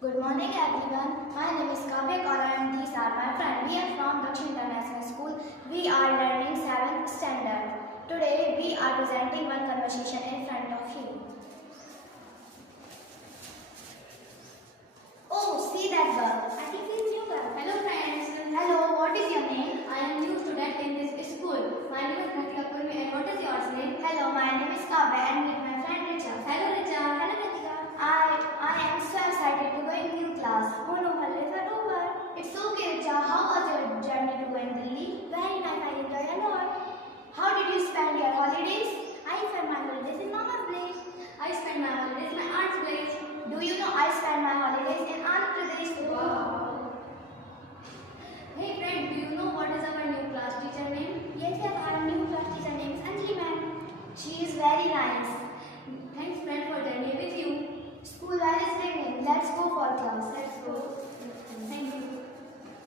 Good morning everyone. My name is Kavya Kaur and these are my friends. We are from Dakshin International School. We are learning 7th standard. Today we are presenting one conversation in front of you. Oh, see that girl. I think she's new girl. Hello friends. Hello, what is your name? I am new student in this school. My name is Ratika Kurmi and what is yours name? Hello, my name is Kavya and meet my friend Richa. Hello Richa. Hello Ritika. I am so excited to go in new class. Oh no, holidays are over. It's okay Richa. How was your journey to go in Delhi? Very nice, I enjoy a lot. How did you spend your holidays? I spent my holidays in Mama's place. I spent my holidays in my aunt's place. Do you know I spent my holidays in Andhra Pradesh? Wow. Hey friend, do you know what is our new class teacher name? Yes, our new class teacher name is Anjali ma'am. She is very nice. Thanks friend for journey with you. School bell is ringing. Let's go for class.